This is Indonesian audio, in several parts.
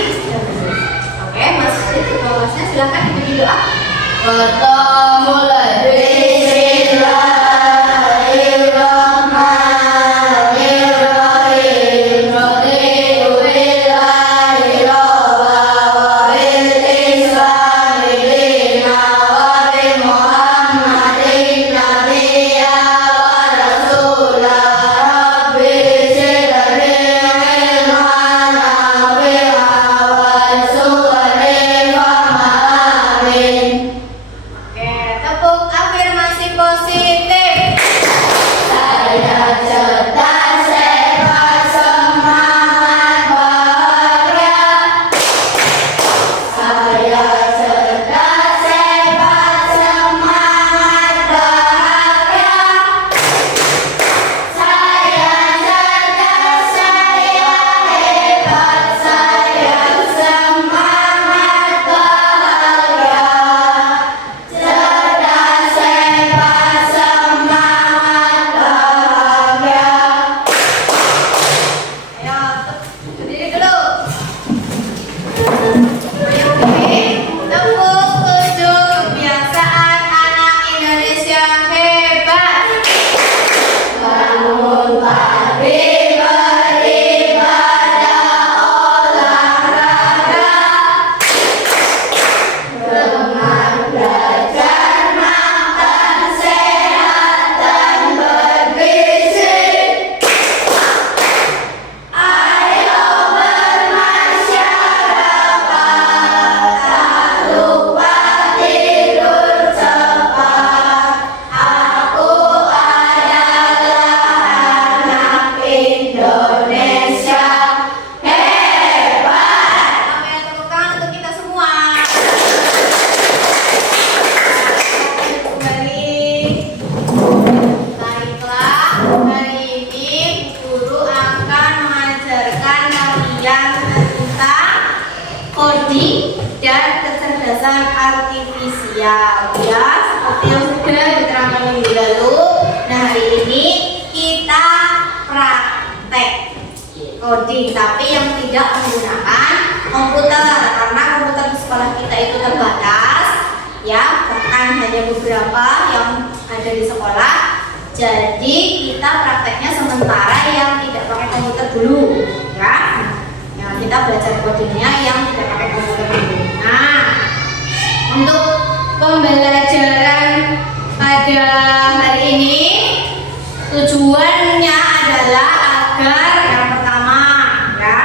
menjadi terus. Oke, Mas Adit kelasnya silakan dibimbing doa. Kita mulai. Dan kecerdasan artifisial ya, seperti yang sudah diterangkan minggu lalu. Nah, hari ini kita praktek coding, tapi yang tidak menggunakan komputer, karena komputer di sekolah kita itu terbatas ya, bahkan hanya beberapa yang ada di sekolah. Jadi kita prakteknya sementara yang tidak pakai komputer dulu ya. Kita belajar codingnya yang tidak pakai komputer dulu. Nah, untuk pembelajaran pada hari ini tujuannya adalah agar yang pertama ya,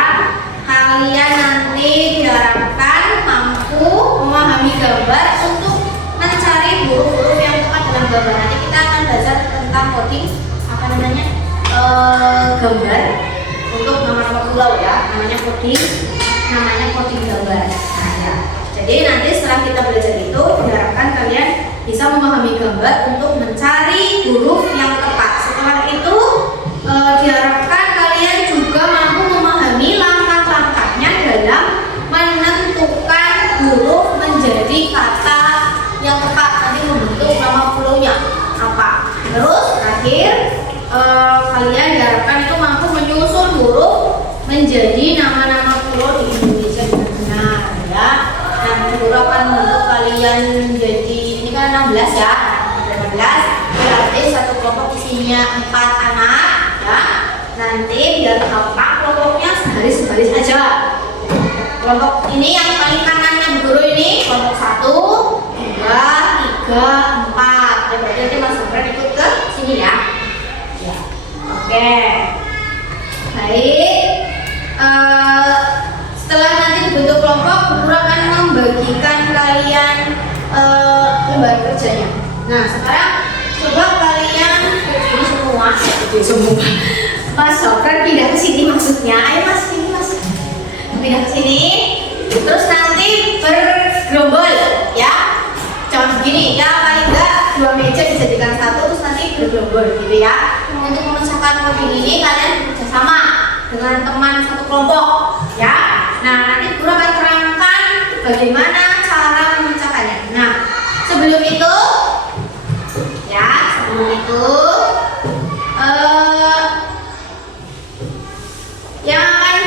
kalian nanti diharapkan mampu memahami gambar untuk mencari huruf-huruf yang tepat dalam gambar. Nanti kita akan belajar tentang coding apa namanya, gambar untuk nama-nama pulau ya, namanya coding gambar. Nah, ya. Jadi nanti setelah kita belajar itu diharapkan kalian bisa memahami gambar untuk mencari huruf yang tepat. Setelah itu diharapkan kalian juga mampu memahami langkah-langkahnya dalam menentukan huruf menjadi kata yang tepat, nanti membentuk nama pulaunya apa. Terus terakhir kalian diharapkan itu mampu menyusun huruf menjadi nama-nama pulau di Indonesia dengan benar ya. Dan guru akan membentuk kalian jadi, ini kan 16 ya, 16 berarti satu kelompok isinya 4 anak ya. Nanti biar kompak kelompoknya sebaris-baris aja. Kelompok ini yang paling kanannya guru ini kelompok 1, 2, 3, 4 ya, berarti nanti Mas Gibran ikut ke sini ya. Oke, baik. Setelah nanti dibentuk kelompok, guru akan membagikan kalian lembar kerjanya. Nah, sekarang coba kalian ini semua, Mas Sokran pindah ke sini maksudnya. Ayo Mas, sini Mas, pindah ke sini. Terus nanti bergerombol ya. Contoh gini ya, paling enggak 2 meja dijadikan 1, terus nanti bergerombol gitu ya. Untuk memecahkan coding ini kalian bekerjasama dengan teman satu kelompok ya. Nah, nanti guru akan terangkan bagaimana cara memecahkannya. Nah, sebelum itu yang akan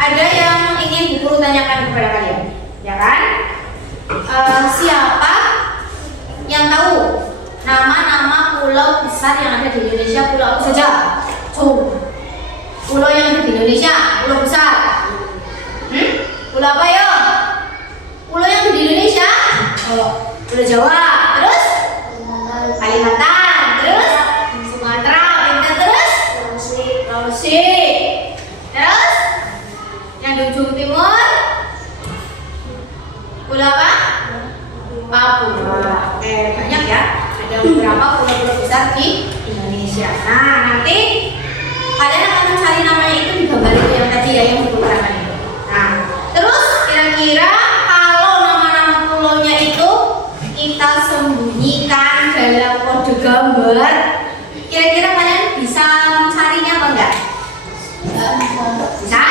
ada yang ingin buku tanyakan kepada kalian, ya kan? Siapa yang tahu nama-nama pulau besar yang ada di Indonesia? Pulau apa saja? Pulau yang ada di Indonesia, pulau besar. Pulau apa ya? Pulau yang ada di Indonesia? Pulau Jawa. Terus? Kalimantan. Terus? Sumatera. Bintang. Terus? Sulawesi. Terus? Yang di ujung timur? Pulau apa? Papua. Oke, banyak ya. Ada beberapa pulau-pulau besar di Indonesia. Nah, nanti kalian akan mencari namanya itu di gambar itu yang tadi ya, yang dibutuhkan itu. Nah, terus kira-kira kalau nama-nama pulaunya itu kita sembunyikan dalam kode gambar, kira-kira kalian bisa mencarinya apa enggak? Bisa?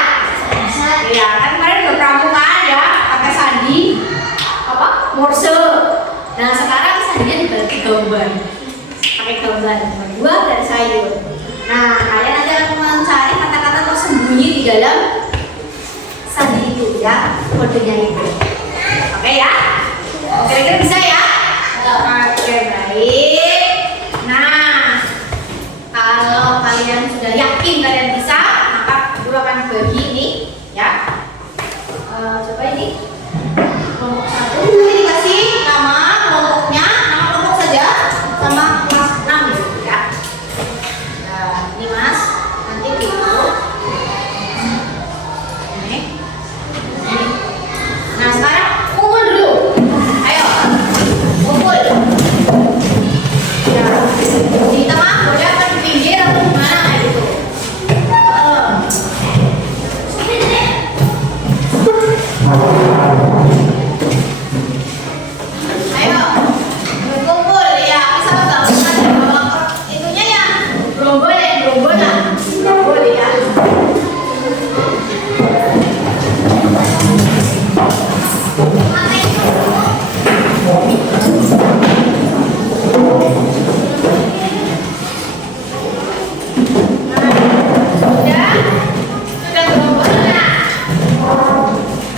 Ya, kan kemarin udah pramukaan ya, pakai sandi apa? Morse. Nah, sekarang sandinya dibagi gambar. Pakai gambar buah dan sayur. Nah, kalian nanti akan mencari kata-kata tersembunyi di dalam sandi itu ya, kodenya itu. Oke ya? Kira-kira bisa ya? Oke, baik. Nah, kalau kalian sudah yakin kalian bisa, maka guru akan bagi ini ya. Coba ini kelompok 1 nanti dikasih nama kelompoknya, nama kelompok saja sama kelas 6 gitu ya. Nah, ini Mas, nanti gitu. Ini. Nah, sekarang kumpul dulu. Ayo, kumpul. Ya, di tengah boleh apa di pinggir atau di mana gitu. Ayo, kumpul ya. Bisa nggak? Kalau itunya ya, gerombol ya, gerombol ya. Sudah gerombol ya.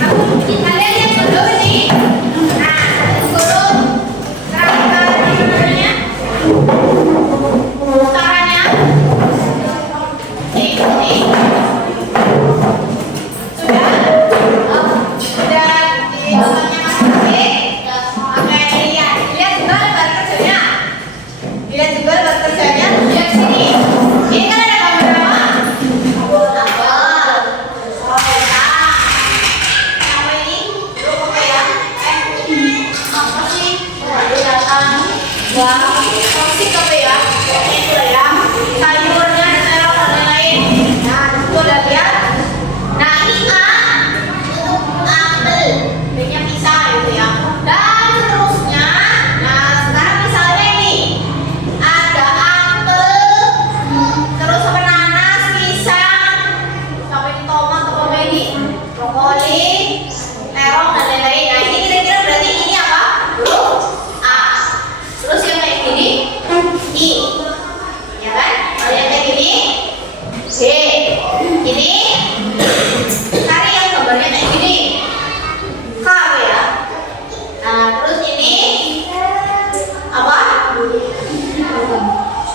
Aku bikin kalian yang dulu nih. Nah, turun kerangka tidurnya, caranya. Ini. Sudah di tempatnya masing-masing. Oke, lihat juga lembar kerjanya. Lihat juga lembar kerjanya. Lihat sini. Ini kan ada gambar apa? Apa ini? Apa ya? Apa sih? Datang. Wah, toksik apa ya? Itu lah ya. Sayurnya dan terong dan lain-lain. Nah, itu udah lihat. Nah, ini A untuk apel. B-nya pisah gitu ya. Dan seterusnya. Nah, sekarang misalnya ini ada apel, terus apa nanas, pisang, sampai ini tomat apa ini? Brokoli, terong dan lain-lain. Nah, ini kira-kira berarti ini apa? Huruf A. Terus yang kayak gini I, ya kan? Kalau yang kayak gini B. Ini cari yang gambarnya kayak gini K ya. Nah, terus ini apa?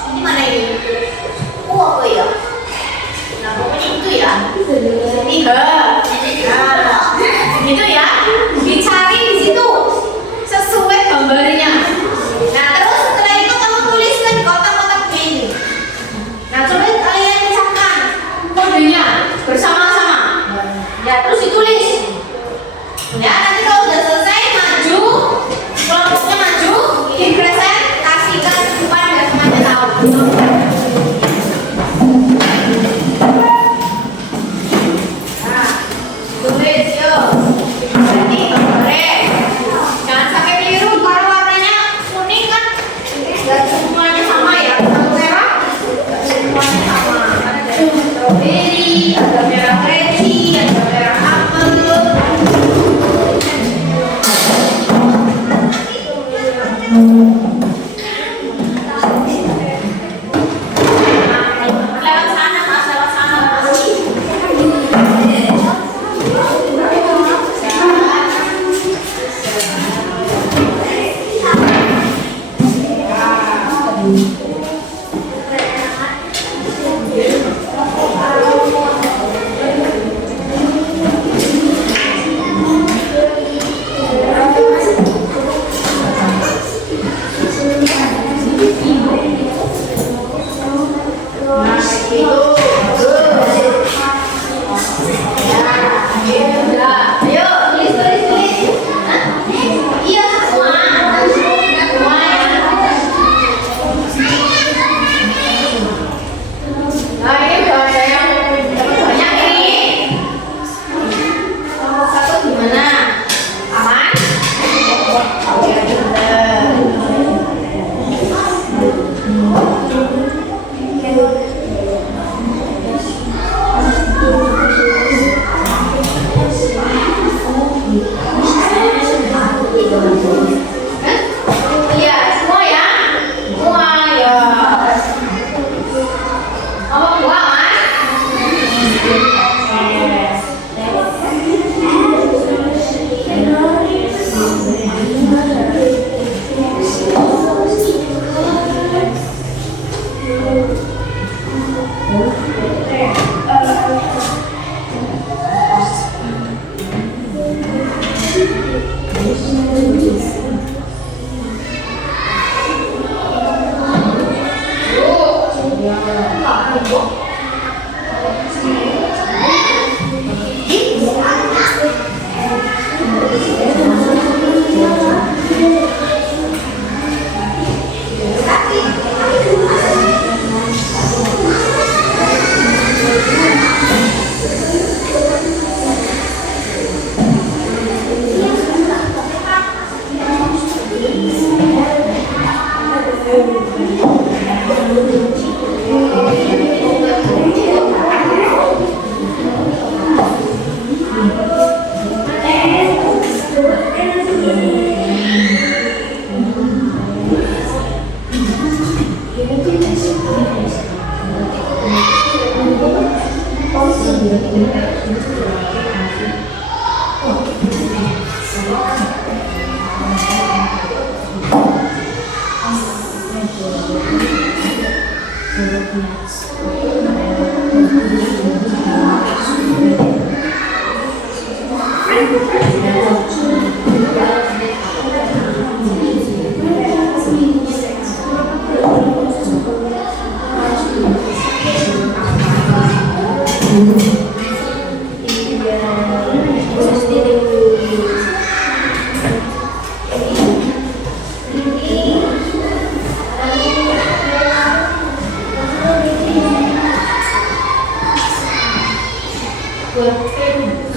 Ini mana ini? Apa ya? Nah, pokoknya itu ya. Ini H. Nah, gitu ya.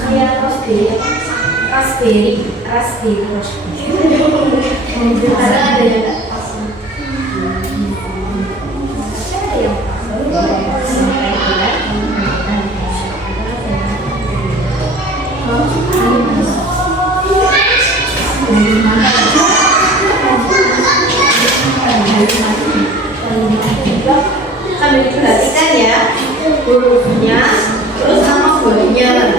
Kayak raspberry. Ada ya. Sambil diperhatikan ya hurufnya, terus sama buahnya.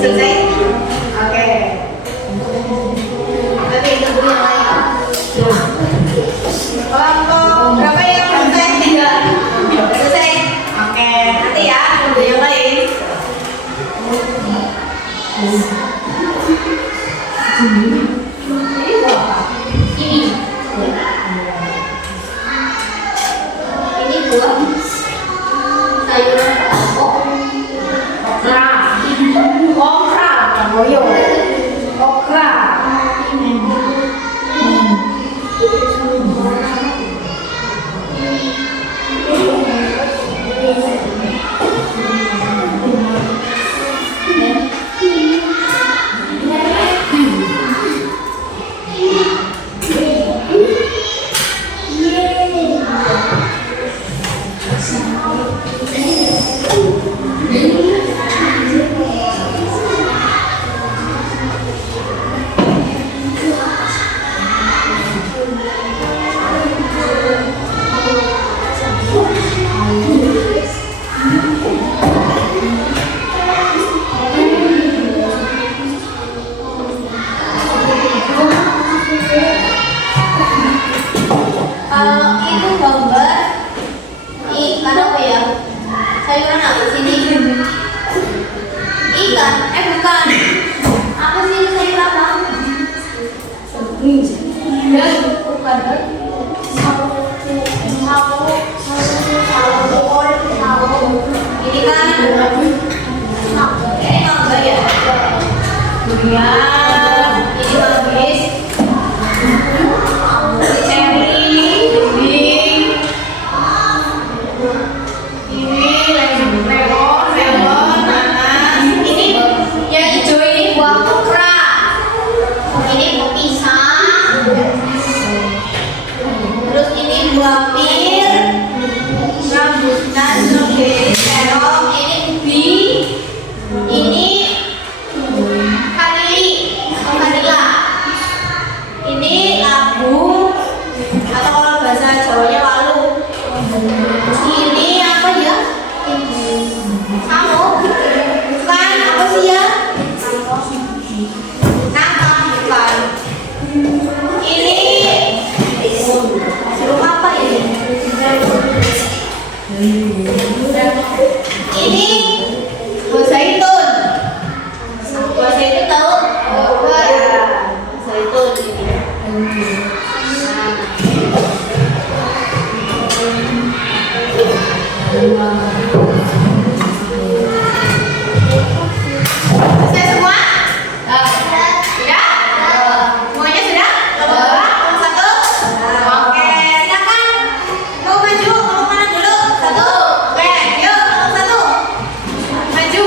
Selesai? Oke. Oke, tunggu yang lain. Kelompok berapa yang selesai? 3. Selesai? Oke, nanti ya tunggu yang lain. Ini buah sayuran okra. Kalau itu gambar ikan apa ya? Sayuran apa sini? Ikan? Bukan. Apa sih ini sayur apa? Bukan. Ini kan? Ini gambar ya? Durian. Ini manggis. Buah pir, rambutan, stroberi, terong, ini ubi, ini vanila, ini labu, atau kalau bahasa Jawanya lalu. Ini apa ya? Kamu? Bukan, apa sih ya? Nangka, bukan. Ini sirup apa ini? Ini buah zaitun. Buah zaitun tahu? Ya, zaitun ini. Selesai semua? Sudah? Semuanya sudah? Satu? Oke, silakan. Mau maju, mau mana dulu? Satu. Oke, yuk, satu. Maju.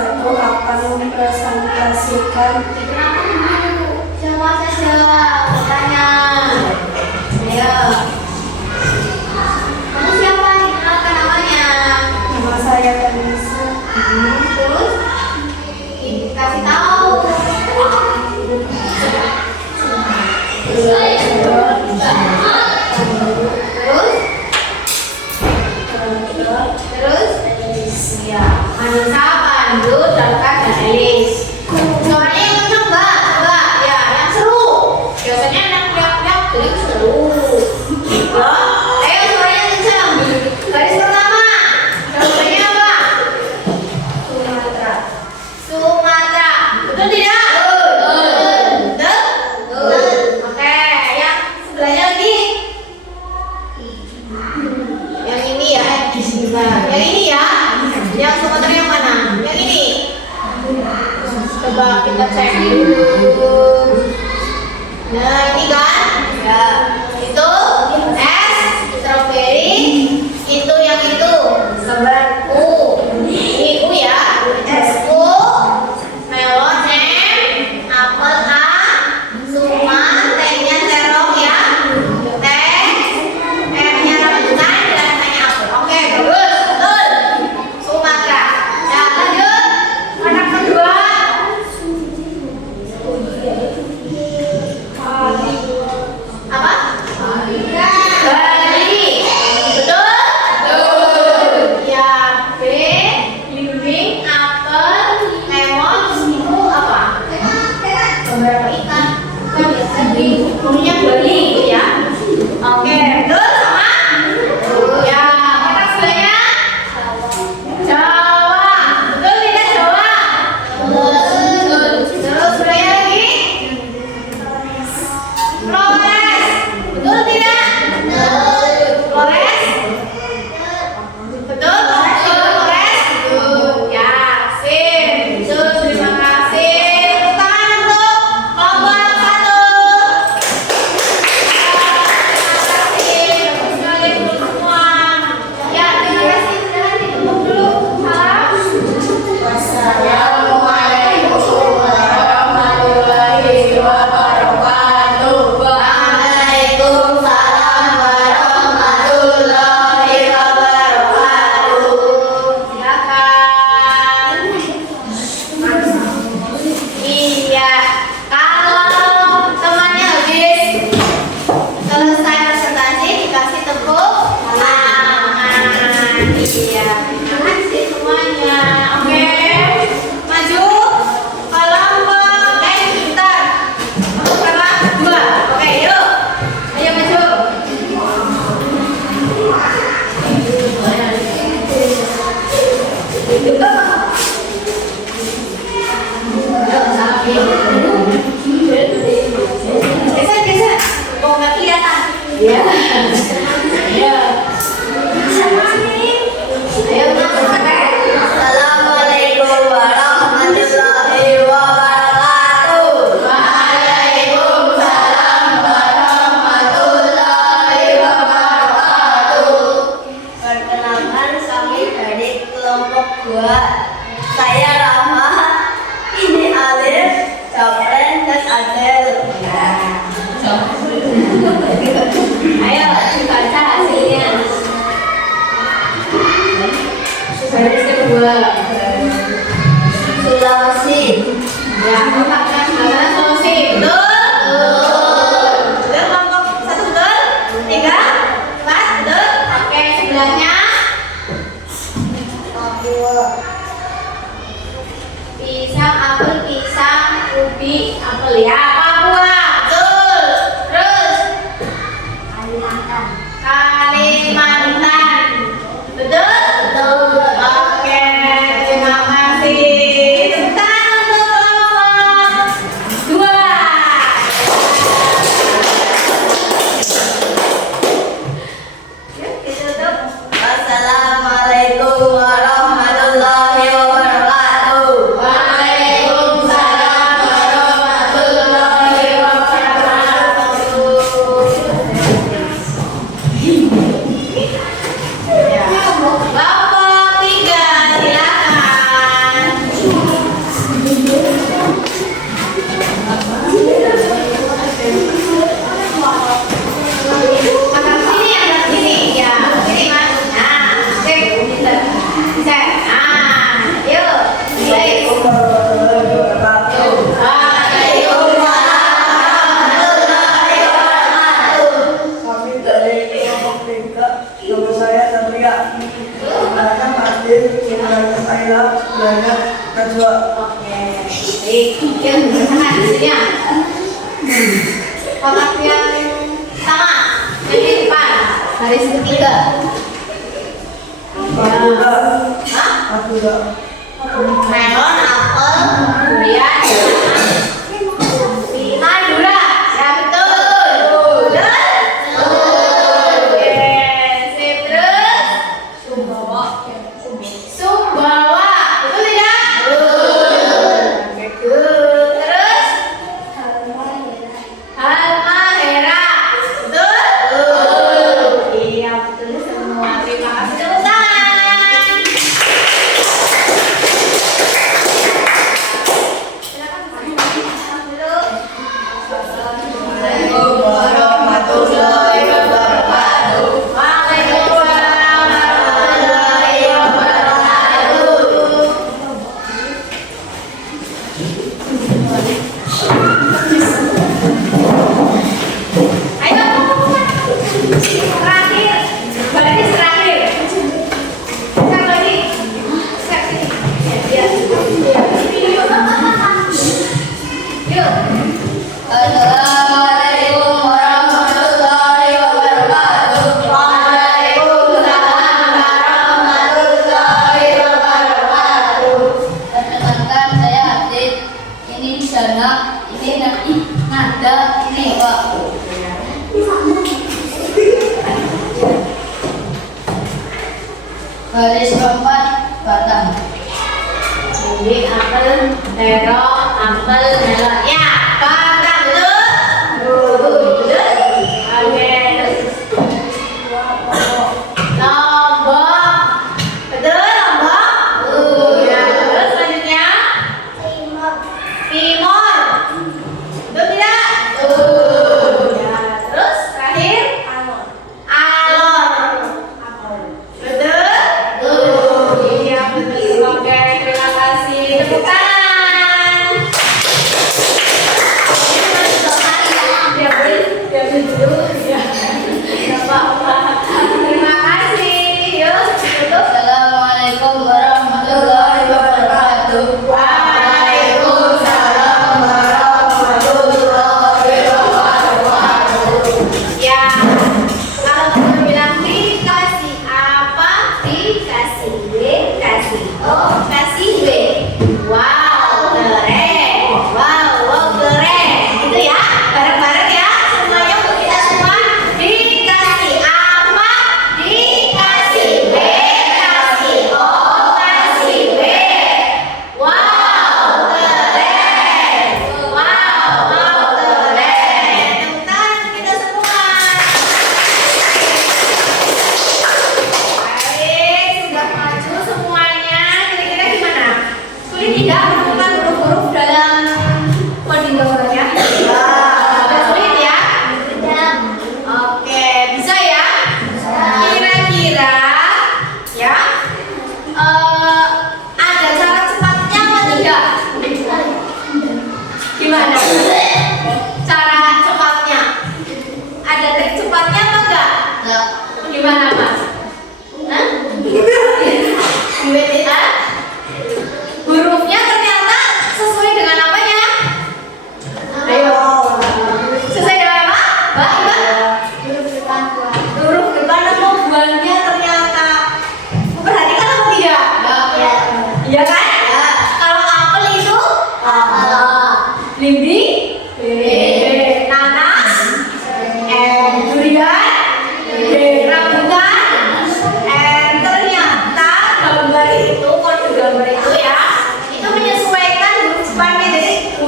satu akan mempresentasikan Siapa saja bertanya? Ayo. Kamu siapa? Dikenalkan namanya. nama saya Tanisa. Terus kasih tahu. Terus ya, Anissa, Pandu, Dalkas, dan Elis. Suaranya yang kencang, Mbak. Coba ya, yang seru. Biasanya anak teriak-teriak jadi seru. Ayo suaranya yang kencang. Garis pertama. Jawabannya apa? Sumatera. Sumatera. Betul tidak? Betul? Oke, yang sebelahnya lagi. Yang ini ya, yang ini ya. Yang Sumatera yang mana? Yang ini. Coba kita cek dulu. Nah, ini kan? Ya. Itu S, strawberry. Itu yang itu. Gambar U. Ini U ya. S U. Melon M. Apel A. Suman. T-nya terong ya. T. M-nya rambutan dan T-nya apel. Oke, bagus. Betul. Sumatera. Ya, lanjut. Anak kedua. Apa? Bali. Betul? Ya, B. Bimbing, apel, lemon, itu apa? Beberapa ikan. Kan biasa di umumnya Bali gitu ya. Oke, betul sama? Ya, kotak sebelahnya? Jawa. Betul tidak Jawa? Betul. Terus sebelahnya lagi? Flores. Betul tidak? Flores? Betul? Flores? Ya, sip. Terima kasih. Tepuk tangan untuk kelompok anak satu. Terima kasih. Bagus sekali untuk semua. Ya, terima kasih. Silakan ditutup dulu. Salam. Wassalamualaikum warahmatullahi wabarakatuh. Waalaikumsalam warahmatullahi wabarakatuh. Silakan. Iya, kalau temannya habis selesai presentasi dikasih tepuk tangan. Iya, terima kasih semuanya. Oke, maju. Kelompok pintar. Untuk kelas 2. Oke, yuk. Ayo maju. Geser, geser. Oh, nggak kelihatan. Ya. Ya. Ayo masuk ke tes. Assalamualaikum warahmatullahi wabarakatuh. Waalaikumsalam warahmatullahi wabarakatuh. Perkenalkan, kami dari kelompok 2. Saya Rama, ini Alif, Capren, dan Adel. Ayo dibaca hasilnya. Baris kedua. Sulawesi. Ya, kotaknya sebelah Sulawesi. Betul. Betul, kelompok 1 betul. 3, 4 betul. Oke, sebelahnya pisang, apel, pisang, ubi, apel ya. Papua. Betul. Terus Kalimantan. Betul? Betul. Oke, terima kasih. Tepuk tangan untuk kelompok 2. Yuk, ditutup. Assalamualaikum warahmatullahi wabarakatuh. Waalaikumsalam warahmatullahi Baik, yang bersama di sini ya. Kotak yang pertama, yang di depan, baris ketiga. Hah? Melon, apel, durian, Madura. Ya betul. Sip, terus Sumbawa. Betul tidak? Terus Halmahera. Betul? Iya, betul semua. Terima kasih tepuk tangan. Silakan dulu. Assalamualaikum warahmatullahi wabarakatuh. Waalaikumsalam warahmatullahi wabarakatuh. Ayo, terakhir, baris terakhir. Sekali lagi, sekali. Yuk. Assalamualaikum warahmatullahi wabarakatuh. Waalaikumsalam warahmatullahi wabarakatuh. Perkenalkan saya Adit. Ini Dana, ini Nada, ini Pak. Baris keempat batang. Jadi apel, terong, apel, melon. Ya, batang betul. Oke. Lombok. Betul, Lombok. Ya, terus selanjutnya Timor. Betul tidak? Ya, terus terakhir Alor. Betul? Iya, betul. Oke, terima kasih. Tepuk tangan. Diambil dulu. Ya. Nggak apa-apa. Terima kasih. Yuk, tutup. Assalamualaikum warahmatullahi wabarakatuh. Waalaikumsalam warahmatullahi wabarakatuh. Ya, kalau kita bilang dikasih apa? Dikasih B, kasih O, kasih B. Wow, keren. Wow, keren. Itu ya, bareng-bareng ya. Semuanya untuk kita semua. Dikasih apa? Dikasih B, kasih O, kasih B. Wow, keren. Wow, keren. Tepuk tangan kita semua. Baik, sudah maju semuanya. Kira-kira gimana? Sulit tidak menemukan huruf-huruf dalam coding gambarnya? Sudah sulit ya? Oke, bisa ya? Kira-kira ya ada cara cepatnya apa tidak? Gimana? Cara cepatnya? Ada trik cepatnya apa enggak? Gimana Mas? Hah? Hah? Hurufnya ternyata sesuai dengan apanya? Ayo. Sesuai dengan apa? Mbak, Mbak? Huruf depan atau buahnya ternyata. Perhatikan atau tidak? Iya kan? Kalau apel itu Limbi, nanas, durian, rambutan, ternyata gambar itu, kode gambar itu ya, itu menyesuaikan huruf depannya. Jadi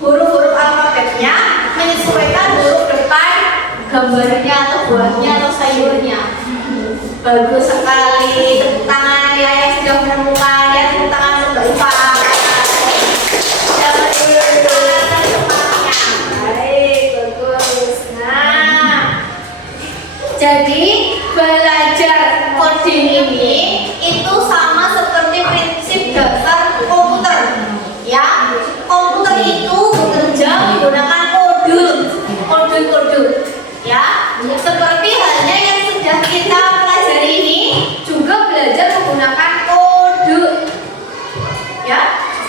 huruf alfabetnya menyesuaikan huruf depan gambarnya atau buahnya atau sayurnya. Bagus sekali. Tepuk tangan ya yang sudah menemukan ya. Tepuk tangan untuk Mbak Iva. Baik, bagus. Nah, jadi belajar coding ini itu sama seperti prinsip dasar komputer. Ya, komputer itu bekerja menggunakan kode. Ya, seperti halnya yang sudah kita pelajari ini juga belajar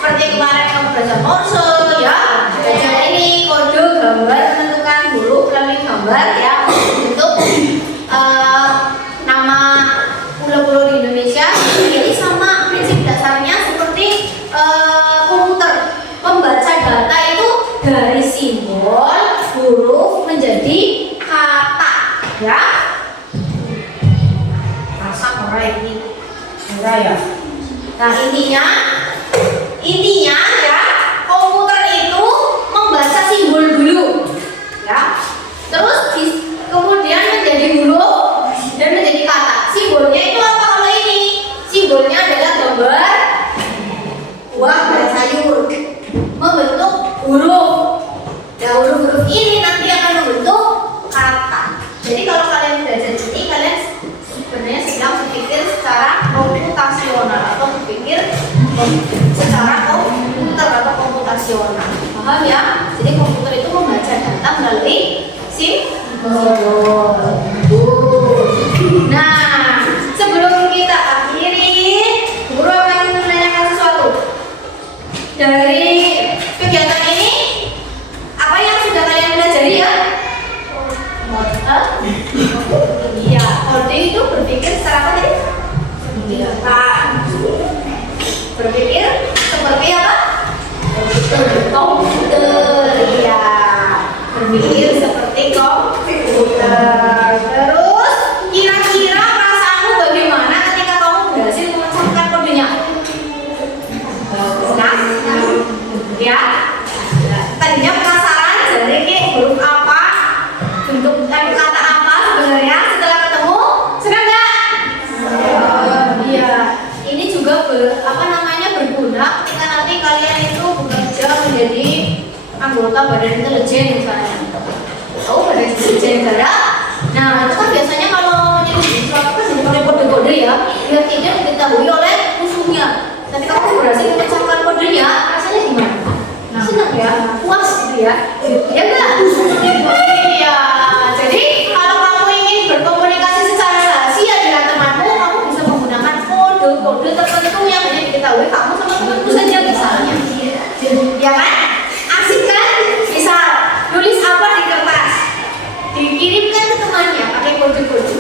seperti kemarin kamu belajar Morse ya, belajar ini kode gambar menentukan huruf melalui gambar ya untuk nama pulau-pulau di Indonesia. Ini sama prinsip dasarnya seperti komputer, membaca data itu dari simbol huruf menjadi kata ya. Masa orang ini enggak ya. Nah intinya ya, komputer itu membaca simbol dulu ya, terus kemudian menjadi huruf dan menjadi kata. Simbolnya itu apa kalau ini? Simbolnya adalah gambar buah dan sayur membentuk huruf. Ya, huruf-huruf ini nanti akan membentuk kata. Jadi kalau kalian belajar ini, kalian sebenarnya sedang berpikir secara komputasional atau berpikir secara komputer atau komputasional. Paham ya? Jadi komputer itu membaca data melalui simbol. Nah, sebelum kita akhiri, guru akan menanyakan sesuatu. Dari kegiatan ini, apa yang sudah kalian pelajari ya? Iya, kode itu berpikir secara apa tadi? Berpikir seperti apa? Komputer, ya. Berpikir seperti komputer. Terus, kira-kira perasaanmu bagaimana ketika kamu berhasil memecahkan kodenya? Nah, ya. Tadinya penasaran, jadi huruf apa, bentuk kata apa sebenarnya. Setelah ketemu, senang nggak? Iya. Ini juga berguna ketika nanti kalian itu bekerja menjadi anggota badan intelijen misalnya. Tahu badan intelijen negara? Nah, itu kan biasanya kalau jadi suatu kan jadi pakai kode-kode ya, biar tidak diketahui oleh musuhnya. Tapi kamu berhasil memecahkan kodenya, rasanya gimana? Senang ya, puas gitu ya. Ya enggak? Iya. Jadi kalau kamu ingin berkomunikasi secara rahasia dengan temanmu, kamu bisa menggunakan kode-kode tertentu yang hanya diketahui kamu sama temanmu saja misalnya. Ya kan? Asik kan? Misal nulis apa di kertas, dikirimkan ke temannya pakai kode-kode.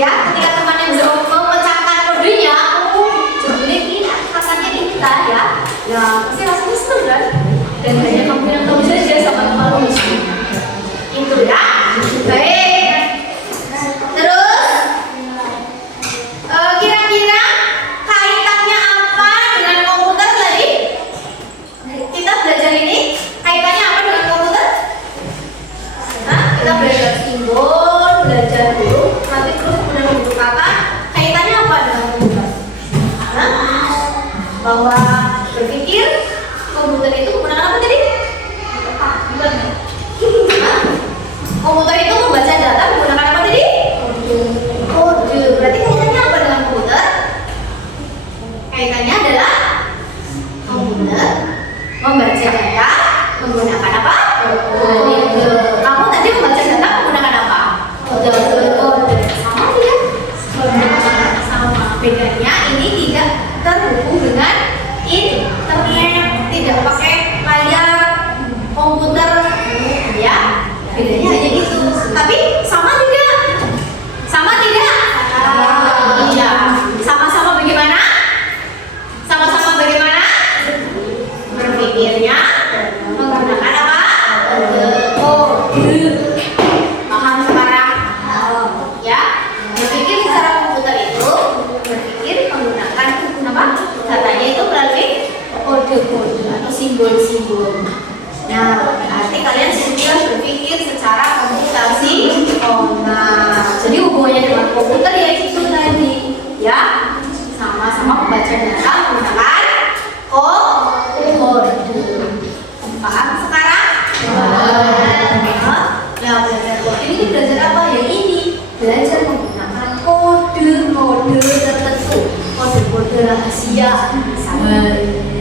Ya, ketika temannya bisa memecahkan kodenya, kamu jawabnya ini katanya kita ya. Ya, pasti rasanya senang kan? Dan hanya kamu yang tahu saja sama temanmu. Itu ya. Baik. Terus kira-kira kaitannya apa dengan komputer tadi? Kita belajar ini kaitannya apa dengan komputer? Nah, kita belajar simbol, belajar huruf, nanti terus kemudian membentuk kata. Kaitannya apa dengan komputer? Nah, bahwa berpikir komputer itu menggunakan apa tadi? Komputer itu membaca data menggunakan apa tadi? Kode. Berarti kaitannya apa dengan komputer? Kaitannya adalah komputer membaca data menggunakan apa? Kode. Kamu tadi membaca data menggunakan apa? Kode. Sama tidak? Sama. Bedanya ini tidak terhubung dengan internet, tidak pakai layar komputer ya. Bedanya hanya itu. Tapi sama tidak? Sama tidak? Iya. Sama-sama bagaimana? Sama-sama bagaimana? Berpikirnya menggunakan apa? Kode. Paham sekarang? Ya. Berpikir secara komputer itu berpikir menggunakan apa? Katanya itu melalui kode-kode atau simbol-simbol. Nah, arti kalian sudah berpikir secara komputasional. Jadi hubungannya dengan komputer ya itu tadi, ya sama-sama membaca data menggunakan kode. Paham sekarang? Ya belajar kode ini belajar apa ya ini? Belajar menggunakan kode-kode tertentu, kode-kode rahasia.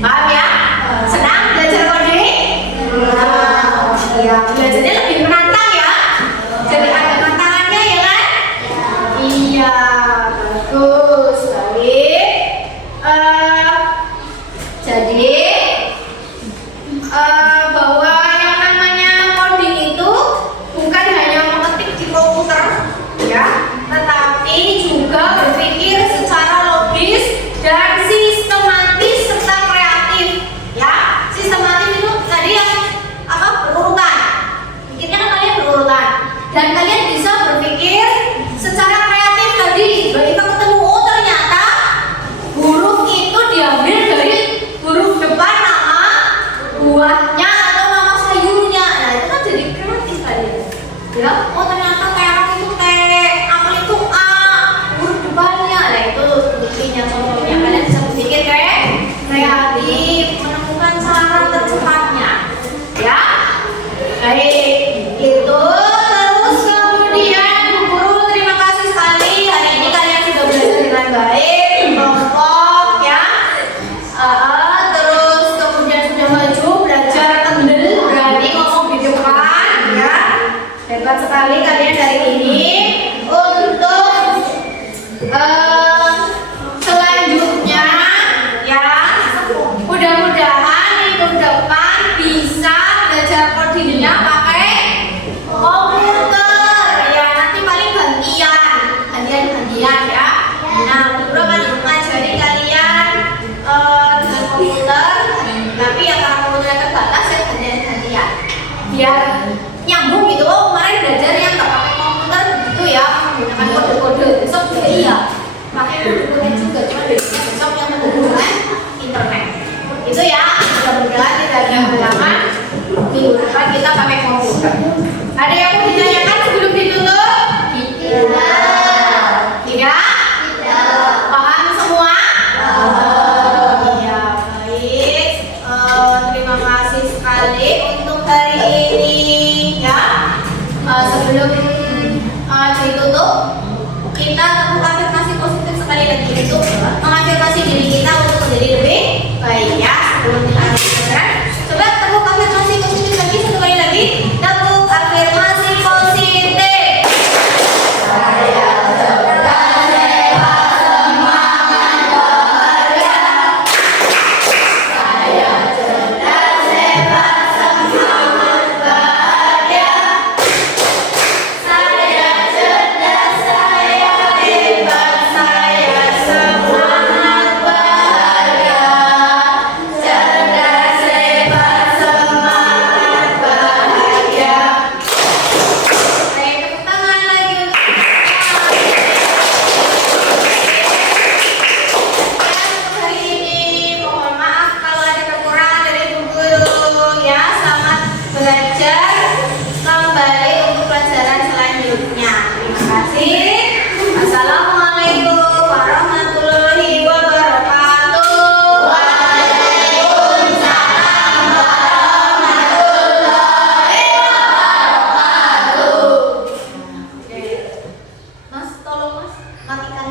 Paham ya? Senang belajar kode? Ya, belajarnya lebih menantang ya. Jadi ada tantangannya ya kan? Iya, bagus. Baik. Rutinnya pakai komputer. Ya, nanti paling gantian ya. Nah, Guru akan mengajari kalian dengan komputer. Tapi ya karena komputernya terbatas, saya gantian. Biar nyambung gitu. Oh, kemarin belajar yang nggak pakai komputer gitu ya, menggunakan kode-kode. Besok juga iya, pakai kode-kode juga. Cuma besok yang menggunakan internet. Itu ya, mudah-mudahan tidak ada halangan. Minggu depan kita pakai komputer. Ada yang mau ditanyakan sebelum ditutup? Tidak? Paham semua? Iya, baik. Terima kasih sekali untuk hari ini ya. Sebelum ditutup, kita tepuk afirmasi positif sekali lagi untuk mengafirmasi diri kita untuk menjadi lebih baik ya. Sebelum kita lanjutkan, coba tepuk afirmasi positif lagi satu kali lagi. Tepuk afirmasi positif. Saya cerdas, sehat, semangat, bahagia. Saya cerdas, sehat, semangat, bahagia. Saya cerdas, saya hebat, saya semangat, bahagia. Cerdas, hebat, semangat, bahagia. Oke, tepuk tangan lagi untuk hari ini. Mohon maaf kalau ada kekurangan dari Bu Guru ya. Selamat belajar kembali untuk pelajaran selanjutnya. Terima kasih. Assalamualaikum warahmatullahi wabarakatuh. Waalaikumsalam warahmatullahi wabarakatuh. Oke. Mas, tolong Mas matikan.